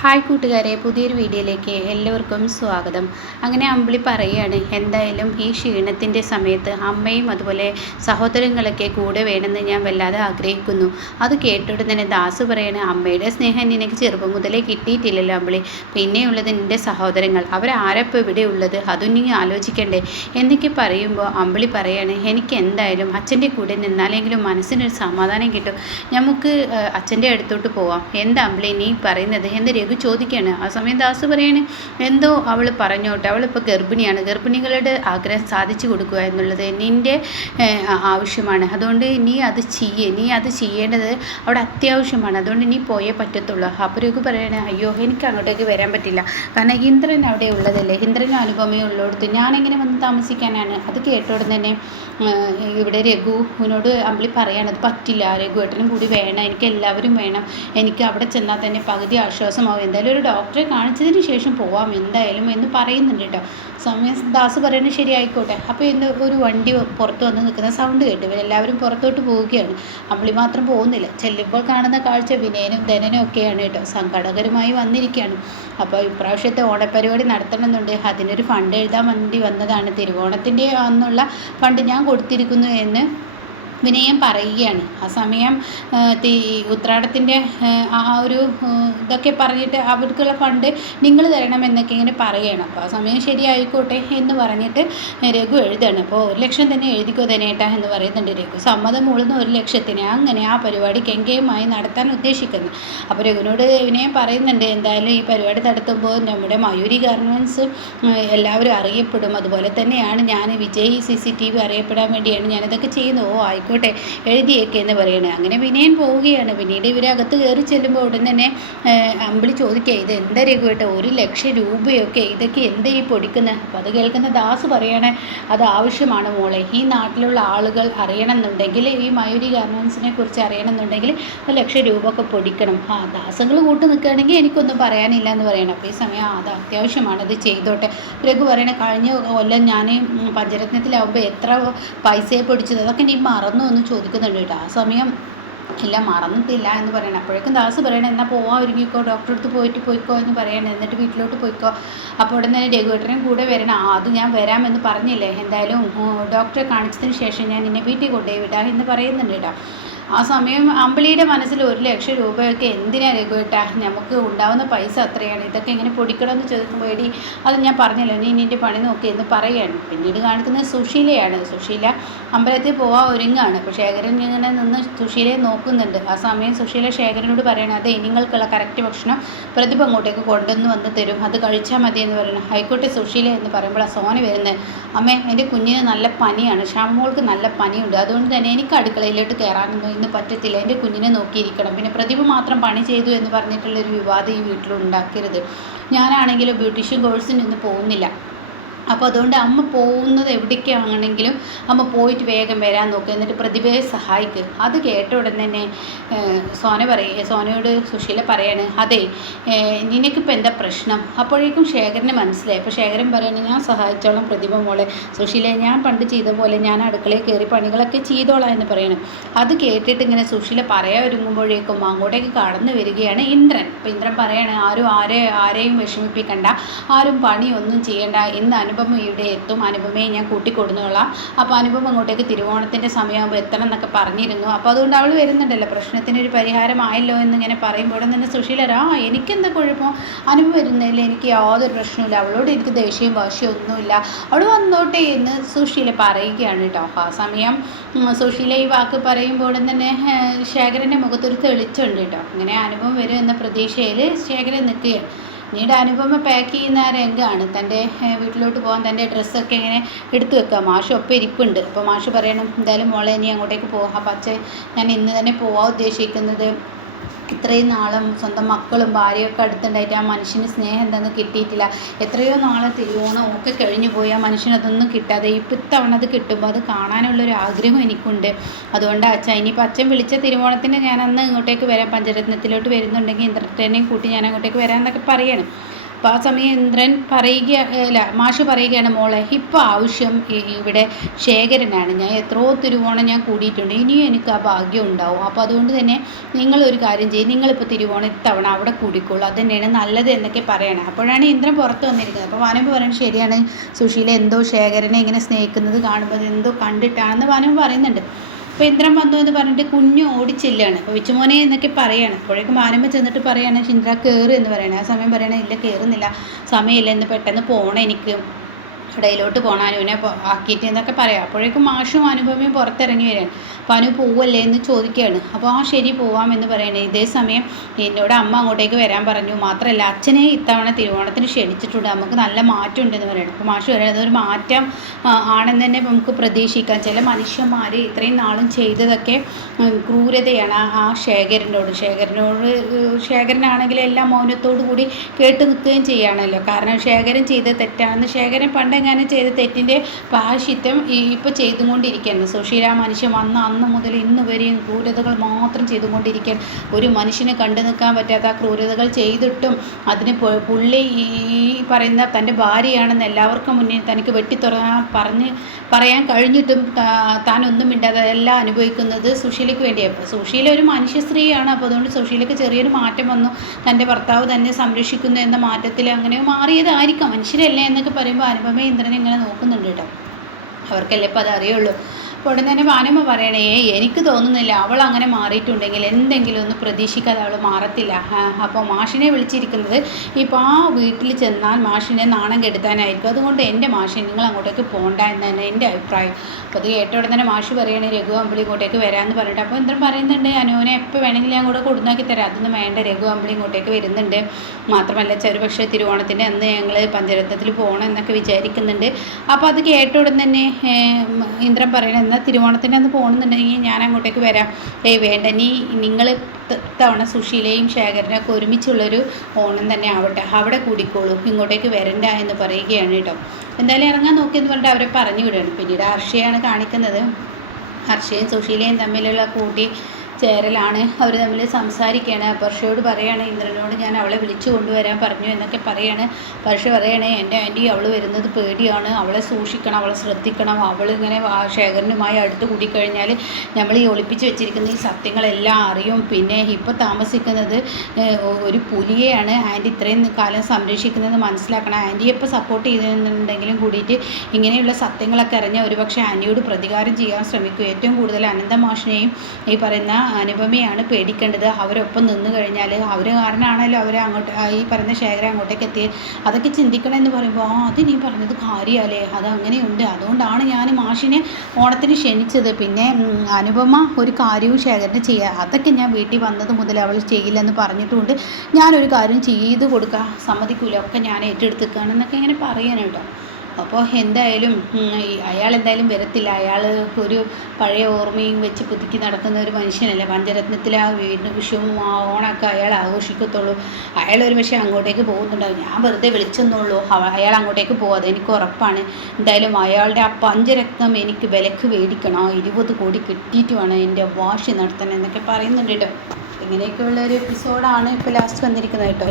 Hi കൂട്ടുകാരെ, പുതിയൊരു വീഡിയോയിലേക്ക് എല്ലാവർക്കും സ്വാഗതം. അങ്ങനെ അമ്പിളി പറയുകയാണ്, എന്തായാലും ഈ ക്ഷീണത്തിൻ്റെ സമയത്ത് അമ്മയും അതുപോലെ സഹോദരങ്ങളൊക്കെ കൂടെ വേണമെന്ന് ഞാൻ വല്ലാതെ ആഗ്രഹിക്കുന്നു. അത് കേട്ടിട്ട് തന്നെ ദാസ് പറയാണ്, അമ്മയുടെ സ്നേഹം നിനക്ക് ചെറുപ്പം മുതലേ കിട്ടിയിട്ടില്ലല്ലോ അമ്പിളി, പിന്നെയുള്ളത് നിൻ്റെ സഹോദരങ്ങൾ, അവരാരപ്പോൾ ഇവിടെ ഉള്ളത്, അതും നീ ആലോചിക്കണ്ടേ എന്നൊക്കെ പറയുമ്പോൾ അമ്പിളി പറയാണ്, എനിക്ക് എന്തായാലും അച്ഛൻ്റെ കൂടെ നിന്നാലെങ്കിലും മനസ്സിനൊരു സമാധാനം കിട്ടും, നമുക്ക് അച്ഛൻ്റെ അടുത്തോട്ട് പോവാം. എന്താ അമ്പിളി നീ പറയുന്നത് എന്ന് രഘു ചോദിക്കുകയാണ്. ആ സമയം ദാസ് പറയാണ്, എന്തോ അവൾ പറഞ്ഞോട്ടെ, അവളിപ്പോൾ ഗർഭിണിയാണ്, ഗർഭിണികളുടെ ആഗ്രഹം സാധിച്ചു കൊടുക്കുക എന്നുള്ളത് നിൻ്റെ ആവശ്യമാണ്, അതുകൊണ്ട് നീ അത് ചെയ്യേണ്ടത് അവിടെ അത്യാവശ്യമാണ്, അതുകൊണ്ട് നീ പോയേ പറ്റത്തുള്ളൂ. അപ്പോൾ രഘു പറയണേ, അയ്യോ എനിക്ക് അങ്ങോട്ടേക്ക് വരാൻ പറ്റില്ല, കാരണം ഇന്ദ്രൻ അവിടെ ഉള്ളതല്ലേ, ഇന്ദ്രനും അനുപമയും ഉള്ളിടത്ത് ഞാനെങ്ങനെ വന്ന് താമസിക്കാനാണ്. അത് കേട്ടോടെ തന്നെ ഇവിടെ രഘുവിനോട് അമ്പിളി പറയാണ്, അത് പറ്റില്ല, രഘുവേട്ടനും കൂടി വേണം, എനിക്ക് എല്ലാവരും വേണം, എനിക്ക് അവിടെ ചെന്നാൽ തന്നെ പകുതി ആശ്വാസമാവും, എന്തായാലും ഒരു ഡോക്ടറെ കാണിച്ചതിന് ശേഷം പോവാം എന്തായാലും എന്ന് പറയുന്നുണ്ട് കേട്ടോ. സമയം ദാസ് പറയുന്നത് ശരി ആയിക്കോട്ടെ. അപ്പോൾ ഇന്ന് ഒരു വണ്ടി പുറത്ത് വന്ന് നിൽക്കുന്ന സൗണ്ട് കേട്ട് ഇവരെല്ലാവരും പുറത്തോട്ട് പോവുകയാണ്. അമ്പിളി മാത്രം പോകുന്നില്ല. ചെല്ലുമ്പോൾ കാണുന്ന കാഴ്ച വിനയനും ധനനും ഒക്കെയാണ് കേട്ടോ, സംഘാടകരുമായി വന്നിരിക്കുകയാണ്. അപ്പോൾ ഇപ്രാവശ്യത്തെ ഓണപ്പരിപാടി നടത്തണമെന്നുണ്ട്, അതിനൊരു ഫണ്ട് എഴുതാൻ വേണ്ടി വന്നതാണ്, തിരുവോണത്തിൻ്റെ അന്നുള്ള ഫണ്ട് ഞാൻ കൊടുത്തിരിക്കുന്നു എന്ന് വിനയം പറയുകയാണ്. ആ സമയം ഉത്രാടത്തിൻ്റെ ആ ഒരു ഇതൊക്കെ പറഞ്ഞിട്ട് അവർക്കുള്ള ഫണ്ട് നിങ്ങൾ തരണമെന്നൊക്കെ ഇങ്ങനെ പറയുകയാണ്. അപ്പോൾ ആ സമയം ശരിയായിക്കോട്ടെ എന്ന് പറഞ്ഞിട്ട് രഘു എഴുതാണ്. അപ്പോൾ 1 ലക്ഷം തന്നെ എഴുതിക്കോ തനേട്ടാ എന്ന് പറയുന്നുണ്ട് രഘു. സമ്മതം മൂളുന്ന 1 ലക്ഷത്തിന് അങ്ങനെ ആ പരിപാടി കെങ്കേയമായി നടത്താൻ ഉദ്ദേശിക്കുന്നു. അപ്പോൾ രഘുവിനോട് വിനയം പറയുന്നുണ്ട്, എന്തായാലും ഈ പരിപാടി നടത്തുമ്പോൾ നമ്മുടെ മയൂരി ഗാർമെൻറ്റ്സ് എല്ലാവരും അറിയപ്പെടും, അതുപോലെ തന്നെയാണ് ഞാൻ വിജയ് CCTV അറിയപ്പെടാൻ വേണ്ടിയാണ് ഞാനിതൊക്കെ ചെയ്യുന്നത്. ഓ ആയിക്കോട്ടെ എഴുതിയേക്കെ എന്ന് പറയണേ. അങ്ങനെ വിനയൻ പോവുകയാണ്. പിന്നീട് ഇവരകത്ത് കയറി ചെല്ലുമ്പോൾ ഉടൻ തന്നെ അമ്പിളി ചോദിക്കുക, ഇത് എന്താ രഘുവേട്ട 1 ലക്ഷം രൂപയൊക്കെ, ഇതൊക്കെ എന്താ ഈ പൊടിക്കുന്നത്? അപ്പോൾ അത് കേൾക്കുന്ന ദാസ് പറയണേ, അത് ആവശ്യമാണ് മോളെ, ഈ നാട്ടിലുള്ള ആളുകൾ അറിയണമെന്നുണ്ടെങ്കിൽ, ഈ മയൂരി ഗാർമെൻറ്റ്സിനെ കുറിച്ച് അറിയണമെന്നുണ്ടെങ്കിൽ 1 ലക്ഷം രൂപ ഒക്കെ പൊടിക്കണം. ദാസങ്ങൾ കൂട്ട് നിൽക്കുകയാണെങ്കിൽ എനിക്കൊന്നും പറയാനില്ല എന്ന് പറയണം. അപ്പോൾ ഈ സമയം അത് അത്യാവശ്യമാണ്, അത് ചെയ്തോട്ടെ. രഘു പറയണേ, കഴിഞ്ഞ കൊല്ലം ഞാൻ പഞ്ചരത്നത്തിലാവുമ്പോൾ എത്ര പൈസയെ പൊടിച്ചത്, അതൊക്കെ നീ മറന്നു എന്ന് ചോദിക്കുന്നുണ്ട് കേട്ടോ. ആ സമയം ഇല്ല മറന്നിട്ടില്ല എന്ന് പറയണം. അപ്പോഴേക്കും ദാസ് പറയണേ, എന്നാൽ പോവാൻ ഒരുങ്ങിക്കോ, ഡോക്ടറെ അടുത്ത് പോയിക്കോ എന്ന് പറയണേ, എന്നിട്ട് വീട്ടിലോട്ട് പോയിക്കോ. അപ്പോൾ ഉടൻ തന്നെ രഘുവേട്ടനും കൂടെ വരണം. അത് ഞാൻ വരാമെന്ന് പറഞ്ഞില്ലേ, എന്തായാലും ഡോക്ടറെ കാണിച്ചതിന് ശേഷം ഞാൻ നിന്നെ വീട്ടിൽ കൊണ്ടുപോയി വിടാം എന്ന് പറയുന്നുണ്ട് കേട്ടോ. ആ സമയം അമ്പിളിയുടെ മനസ്സിൽ 1 ലക്ഷം രൂപയൊക്കെ എന്തിനാ രഘുവേട്ടാ, നമുക്ക് ഉണ്ടാവുന്ന പൈസ അത്രയാണ്, ഇതൊക്കെ ഇങ്ങനെ പൊടിക്കണമെന്ന് ചോദിക്കുമ്പോൾ എടി അത് ഞാൻ പറഞ്ഞല്ലോ, നീ നിൻ്റെ പണി നോക്കി എന്ന് പറയുകയാണ്. പിന്നീട് കാണിക്കുന്നത് സുശീലയാണ്. സുശീല അമ്പലത്തിൽ പോകാൻ ഒരുങ്ങാണ്. അപ്പോൾ ശേഖരൻ ഇങ്ങനെ നിന്ന് സുശീലയെ നോക്കുന്നുണ്ട്. ആ സമയം സുശീല ശേഖരനോട് പറയണം, അതെ നിങ്ങൾക്കുള്ള കറക്റ്റ് ഭക്ഷണം പ്രതിഭ അങ്ങോട്ടേക്ക് കൊണ്ടുവന്ന് വന്ന് തരും, അത് കഴിച്ചാൽ മതി എന്ന് പറയണം. ആയിക്കോട്ടെ സുശീല എന്ന് പറയുമ്പോൾ ആ സോന വരുന്നത്, അമ്മേ എൻ്റെ കുഞ്ഞിന് നല്ല പനിയാണ്, ഷാമോൾക്ക് നല്ല പനിയുണ്ട്, അതുകൊണ്ട് തന്നെ എനിക്ക് അടുക്കളയിലോട്ട് കയറാനൊന്നും ഇന്ന് പറ്റത്തില്ല, എൻ്റെ കുഞ്ഞിനെ നോക്കിയിരിക്കണം, പിന്നെ പ്രതിഭ മാത്രം പണി ചെയ്തു എന്ന് പറഞ്ഞിട്ടുള്ളൊരു വിവാദം ഈ വീട്ടിലുണ്ടാക്കരുത്, ഞാനാണെങ്കിലും ബ്യൂട്ടീഷ്യൻ കോഴ്സിന് ഇന്ന് പോകുന്നില്ല, അപ്പോൾ അതുകൊണ്ട് അമ്മ പോകുന്നത് എവിടേക്കാണെങ്കിലും അമ്മ പോയിട്ട് വേഗം വരാൻ നോക്കുക, എന്നിട്ട് പ്രതിഭയെ സഹായിക്കുക. അത് കേട്ട ഉടൻ തന്നെ സോനയോട് സുശീല പറയാണ്, അതെ നിനക്കിപ്പോൾ എന്താ പ്രശ്നം? അപ്പോഴേക്കും ശേഖരന് മനസ്സിലായി. അപ്പോൾ ശേഖരൻ പറയാണ്, ഞാൻ സഹായിച്ചോളാം പ്രതിഭ മോളെ, സുശീല ഞാൻ പണ്ട് ചെയ്ത പോലെ ഞാൻ അടുക്കളയിൽ കയറി പണികളൊക്കെ ചെയ്തോളാം എന്ന് പറയണം. അത് കേട്ടിട്ട് ഇങ്ങനെ സുശീല പറയാൻ ഒരുങ്ങുമ്പോഴേക്കും അങ്ങോട്ടേക്ക് കടന്നു വരികയാണ് ഇന്ദ്രൻ. അപ്പോൾ ഇന്ദ്രൻ പറയാണ്, ആരെയും വിഷമിപ്പിക്കണ്ട, ആരും പണിയൊന്നും ചെയ്യണ്ട, ഇന്ന് അനുപമ ഇവിടെ എത്തും, അനുപമയെ ഞാൻ കൂട്ടിക്കൊടുന്നോളാം, അപ്പോൾ അനുപമ അങ്ങോട്ടേക്ക് തിരുവോണത്തിൻ്റെ സമയമാകുമ്പോൾ എത്തണം എന്നൊക്കെ പറഞ്ഞിരുന്നു, അപ്പോൾ അതുകൊണ്ട് അവൾ വരുന്നുണ്ടല്ലോ, പ്രശ്നത്തിനൊരു പരിഹാരമായല്ലോ എന്നിങ്ങനെ പറയുമ്പോൾ തന്നെ സുശീല, എനിക്കെന്താ കുഴപ്പം, അനുപമ വരുന്നില്ല, എനിക്ക് യാതൊരു പ്രശ്നമില്ല, അവളോട് എനിക്ക് ദേഷ്യവും വാശിയും ഒന്നുമില്ല, അവൾ വന്നോട്ടെ എന്ന് സുശീല പറയുകയാണ് കേട്ടോ. ആ സമയം സുശീല ഈ വാക്ക് പറയുമ്പോൾ തന്നെ ശേഖരൻ്റെ മുഖത്തൊരു തെളിച്ചുണ്ട് കേട്ടോ. അങ്ങനെ അനുപമ വരും എന്ന പ്രതീക്ഷയിൽ ശേഖരൻ നിൽക്കുകയാണ്. പിന്നീട് അനുപമ പാക്ക് ചെയ്യുന്ന ആ രംഗമാണ്, തൻ്റെ വീട്ടിലോട്ട് പോകാൻ തൻ്റെ ഡ്രസ്സൊക്കെ ഇങ്ങനെ എടുത്തു വെക്കുക. മാഷ് ഒപ്പം ഇരിപ്പുണ്ട്. അപ്പോൾ മാഷ് പറയണം, എന്തായാലും മോളെ നീ അങ്ങോട്ടേക്ക് പോകാം, അപ്പം അച്ഛൻ ഞാൻ ഇന്ന് തന്നെ പോകാൻ ഉദ്ദേശിക്കുന്നത്, ഇത്രയും നാളും സ്വന്തം മക്കളും ഭാര്യയൊക്കെ അടുത്തുണ്ടായിട്ട് ആ മനുഷ്യന് സ്നേഹം എന്തെന്ന് കിട്ടിയിട്ടില്ല, എത്രയോ നാളെ തിരുവോണം ഒക്കെ കഴിഞ്ഞു പോയി ആ മനുഷ്യനതൊന്നും കിട്ടാതെ ഇപ്പോൾ ഇത്തവണ അത് കിട്ടുമ്പോൾ അത് കാണാനുള്ളൊരു ആഗ്രഹം എനിക്കുണ്ട്, അതുകൊണ്ട് അച്ഛൻ ഇനിയിപ്പോൾ അച്ഛൻ വിളിച്ച തിരുവോണത്തിന് ഞാൻ അന്ന് ഇങ്ങോട്ടേക്ക് വരാം, പഞ്ചരത്നത്തിലോട്ട് വരുന്നുണ്ടെങ്കിൽ ഇന്ദ്രനെയും കൂട്ടി ഞാൻ അങ്ങോട്ടേക്ക് വരാമെന്നൊക്കെ പറയണം. അപ്പോൾ ആ സമയം ഇന്ദ്രൻ അല്ല മാഷ് പറയുകയാണ്, മോളെ ഇപ്പോൾ ആവശ്യം ഇവിടെ ശേഖരനാണ്. ഞാൻ എത്രയോ തിരുവോണം ഞാൻ കൂടിയിട്ടുണ്ട്, ഇനിയും എനിക്ക് ആ ഭാഗ്യം ഉണ്ടാവും. അപ്പോൾ അതുകൊണ്ട് തന്നെ നിങ്ങളൊരു കാര്യം ചെയ്യും, നിങ്ങളിപ്പോൾ തിരുവോണം ഇത്തവണ അവിടെ കൂടിക്കോളൂ, അത് തന്നെയാണ് നല്ലത് എന്നൊക്കെ പറയണം. അപ്പോഴാണ് ഇന്ദ്രൻ പുറത്ത് വന്നിരിക്കുന്നത്. അപ്പോൾ വാനമ്പ് പറയുന്നത് ശരിയാണ്, സുശീല എന്തോ ശേഖരനെ ഇങ്ങനെ സ്നേഹിക്കുന്നത് കാണുമ്പോൾ എന്തോ കണ്ടിട്ടാണെന്ന് വാനമ്പ് പറയുന്നുണ്ട്. അപ്പോൾ ഇന്ദ്രൻ വന്നു എന്ന് പറഞ്ഞിട്ട് കുഞ്ഞ് ഓടിച്ചില്ലാണ്. അപ്പോൾ വിച്ചുമോനെ എന്നൊക്കെ പറയാണ്. അപ്പോഴേക്കും മാനമ്മ ചെന്നിട്ട് പറയാണ്, ഇന്ദ്ര കയറ് എന്ന് പറയണേ. ആ സമയം പറയണേ, ഇല്ല കയറുന്നില്ല, സമയമില്ല, എന്ന് പെട്ടെന്ന് പോകണം, എനിക്ക് കടയിലോട്ട് പോകണം, അനുവിനെ ആക്കിയിട്ട് എന്നൊക്കെ പറയാം. അപ്പോഴേക്കും മാഷും അനുപമയും പുറത്തിറങ്ങി വരികയാണ്. അപ്പോൾ അനു പോവല്ലേ എന്ന് ചോദിക്കുകയാണ്. അപ്പോൾ ആ ശരി പോവാമെന്ന് പറയണേ. ഇതേ സമയം എന്നോട് അമ്മ അങ്ങോട്ടേക്ക് വരാൻ പറഞ്ഞു, മാത്രമല്ല അച്ഛനെ ഇത്തവണ തിരുവോണത്തിന് ക്ഷണിച്ചിട്ടുണ്ട്, നമുക്ക് നല്ല മാറ്റം ഉണ്ടെന്ന് പറയണം. അപ്പോൾ മാഷ് പറയുന്നത് അതൊരു മാറ്റം ആണെന്ന് തന്നെ നമുക്ക് പ്രതീക്ഷിക്കാം. ചില മനുഷ്യന്മാർ ഇത്രയും നാളും ചെയ്തതൊക്കെ ക്രൂരതയാണ് ആ ശേഖരനാണെങ്കിൽ എല്ലാം മൗനത്തോടു കൂടി കേട്ട് നിൽക്കുകയും ചെയ്യുകയാണല്ലോ. കാരണം ശേഖരൻ ചെയ്ത തെറ്റാണെന്ന്, ശേഖരൻ പണ്ടെങ്ങാനും ചെയ്ത തെറ്റിൻ്റെ പ്രായശ്ചിത്തം ഇപ്പോൾ ചെയ്തുകൊണ്ടിരിക്കുകയാണ്. സുശീല മനുഷ്യൻ അന്ന് മുതൽ ഇന്ന് വരെയും ക്രൂരതകൾ മാത്രം ചെയ്തുകൊണ്ടിരിക്കാൻ, ഒരു മനുഷ്യനെ കണ്ടു നിൽക്കാൻ പറ്റാത്ത ക്രൂരതകൾ ചെയ്തിട്ടും അതിന് പുള്ളി ഈ പറയുന്ന തൻ്റെ ഭാര്യയാണെന്ന് എല്ലാവർക്കും മുന്നിൽ തനിക്ക് പറയാൻ കഴിഞ്ഞിട്ടും താനൊന്നും മിണ്ടാതെ എല്ലാം അനുഭവിക്കുന്നത് സുശീലയ്ക്ക് വേണ്ടിയാണ്. അപ്പോൾ സുശീല ഒരു മനുഷ്യ സ്ത്രീയാണ്. അപ്പോൾ അതുകൊണ്ട് സുശീലയ്ക്ക് ചെറിയൊരു മാറ്റം വന്നു, തൻ്റെ ഭർത്താവ് തന്നെ സംരക്ഷിക്കുന്നു എന്ന മാറ്റത്തിൽ അങ്ങനെ മാറിയതായിരിക്കാം. മനുഷ്യരല്ലേ എന്നൊക്കെ പറയുമ്പോൾ അനുപമ ഇന്ദ്രനെ ഇങ്ങനെ നോക്കുന്നുണ്ട് കേട്ടോ. അവർക്കല്ലേ ഇപ്പോൾ അത് അറിയുള്ളൂ. അപ്പോൾ ഉടനെ തന്നെ വാനമ്മ പറയണേ, എനിക്ക് തോന്നുന്നില്ല അവൾ അങ്ങനെ മാറിയിട്ടുണ്ടെങ്കിൽ എന്തെങ്കിലും ഒന്ന് പ്രതീക്ഷിക്കാതെ അവൾ മാറത്തില്ല. അപ്പോൾ മാഷിനെ വിളിച്ചിരിക്കുന്നത് ഇപ്പോൾ ആ വീട്ടിൽ ചെന്നാൽ മാഷിനെ നാണം കെടുത്താനായിരിക്കും. അതുകൊണ്ട് എൻ്റെ മാഷിനെ നിങ്ങൾ അങ്ങോട്ടേക്ക് പോകണ്ട എന്ന് തന്നെ എൻ്റെ അഭിപ്രായം. അപ്പോൾ അത് കേട്ട ഉടനെ തന്നെ മാഷ് പറയണേ, രഘു അമ്പിളി ഇങ്ങോട്ടേക്ക് വരാമെന്ന് പറഞ്ഞിട്ട്. അപ്പോൾ എന്തും പറയുന്നുണ്ട്, അനുവിനെ എപ്പോൾ വേണമെങ്കിലും ഞാൻ കൂടെ കൊടുന്നാക്കി തരാം, അതൊന്നും വേണ്ട, രഘു അമ്പിളി ഇങ്ങോട്ടേക്ക് വരുന്നുണ്ട്. മാത്രമല്ല പക്ഷേ തിരുവോണത്തിൻ്റെ അന്ന് ഞങ്ങൾ പഞ്ചരത്നത്തിൽ പോകണം എന്നൊക്കെ വിചാരിക്കുന്നുണ്ട്. അപ്പോൾ അത് കേട്ട ഉടനെ തന്നെ ഇന്ദ്രൻ പറയണത്, എന്നാൽ തിരുവോണത്തിൻ്റെ അന്ന് പോകണമെന്നുണ്ടെങ്കിൽ ഞാൻ അങ്ങോട്ടേക്ക് വരാം. വേണ്ട, നിങ്ങൾ തവണ സുശീലയും ശേഖരനൊക്കെ ഒരുമിച്ചുള്ളൊരു ഓണം തന്നെ ആവട്ടെ, അവിടെ കൂടിക്കോളൂ, ഇങ്ങോട്ടേക്ക് വരണ്ട എന്ന് പറയുകയാണ് കേട്ടോ. എന്തായാലും ഇറങ്ങാൻ നോക്കിയെന്ന് പറഞ്ഞിട്ട് അവരെ പറഞ്ഞു വിടുകയാണ്. പിന്നീട് ഹർഷയാണ് കാണിക്കുന്നത്. ഹർഷയും സുശീലയും തമ്മിലുള്ള ചേരലാണ്, അവർ തമ്മിൽ സംസാരിക്കുകയാണ്. ഹർഷയോട് പറയുകയാണ്, ഇന്ദ്രനോട് ഞാൻ അവളെ വിളിച്ചു കൊണ്ടുവരാൻ പറഞ്ഞു എന്നൊക്കെ പറയുകയാണ്. ഹർഷ പറയുകയാണ്, എൻ്റെ ആൻറ്റി അവൾ വരുന്നത് പേടിയാണ്, അവളെ സൂക്ഷിക്കണം, അവളെ ശ്രദ്ധിക്കണം, അവളിങ്ങനെ ശേഖരനുമായി അടുത്ത് കൂടിക്കഴിഞ്ഞാൽ നമ്മൾ ഈ ഒളിപ്പിച്ച് വെച്ചിരിക്കുന്ന ഈ സത്യങ്ങളെല്ലാം അറിയും. പിന്നെ ഇപ്പോൾ താമസിക്കുന്നത് ഒരു പുലിയെയാണ് ആൻറ്റി ഇത്രയും കാലം സംരക്ഷിക്കുന്നത് മനസ്സിലാക്കണം. ആൻറ്റിയെ ഇപ്പോൾ സപ്പോർട്ട് ചെയ്തിട്ടുണ്ടെങ്കിലും കൂടിയിട്ട് ഇങ്ങനെയുള്ള സത്യങ്ങളൊക്കെ അറിഞ്ഞാൽ ഒരുപക്ഷെ ആൻറ്റിയോട് പ്രതികാരം ചെയ്യാൻ ശ്രമിക്കും. ഏറ്റവും കൂടുതൽ അനന്തമാഷിനെയും ഈ പറയുന്ന അനുപമയാണ് പേടിക്കേണ്ടത്. അവരൊപ്പം നിന്ന് കഴിഞ്ഞാൽ അവർ കാരണമാണല്ലോ അവർ അങ്ങോട്ട് ഈ പറയുന്ന ശേഖരൻ അങ്ങോട്ടേക്ക് എത്തിയത്. അതൊക്കെ ചിന്തിക്കണമെന്ന് പറയുമ്പോൾ അത് നീ പറഞ്ഞത് കാര്യമല്ലേ, അത് അങ്ങനെയുണ്ട്, അതുകൊണ്ടാണ് ഞാൻ മാഷിനെ ഓണത്തിന് ക്ഷണിച്ചത്. പിന്നെ അനുപമ ഒരു കാര്യവും ശേഖരന് ചെയ്യുക, അതൊക്കെ ഞാൻ വീട്ടിൽ വന്നത് മുതൽ അവൾ ചെയ്യില്ലെന്ന് പറഞ്ഞിട്ടുണ്ട്, ഞാനൊരു കാര്യം ചെയ്ത് കൊടുക്കുക സമ്മതിക്കൂല, ഒക്കെ ഞാൻ ഏറ്റെടുത്തിക്കുകയാണെന്നൊക്കെ ഇങ്ങനെ പറയാനുണ്ടോ. അപ്പോൾ എന്തായാലും അയാൾ എന്തായാലും വരത്തില്ല. അയാൾ ഒരു പഴയ ഓർമ്മയും വെച്ച് പുതുക്കി നടക്കുന്ന ഒരു മനുഷ്യനല്ല. പഞ്ചരത്നത്തിൽ ആ വിഷുവും ഓണമൊക്കെ അയാൾ ആഘോഷിക്കത്തുള്ളൂ. അയാളൊരു പക്ഷേ അങ്ങോട്ടേക്ക് പോകുന്നുണ്ടാവും, ഞാൻ വെറുതെ വിളിച്ചെന്നുള്ളൂ, അയാൾ അങ്ങോട്ടേക്ക് പോകാതെ എനിക്ക് ഉറപ്പാണ്. എന്തായാലും അയാളുടെ ആ പഞ്ചരത്നം എനിക്ക് വിലക്ക് മേടിക്കണം, 20 കോടി കിട്ടിയിട്ട് വേണം എൻ്റെ വാശി നടത്താൻ എന്നൊക്കെ പറയുന്നുണ്ട് കേട്ടോ. ഇങ്ങനെയൊക്കെയുള്ളൊരു എപ്പിസോഡാണ് ഇപ്പോൾ ലാസ്റ്റ് വന്നിരിക്കുന്നത് കേട്ടോ.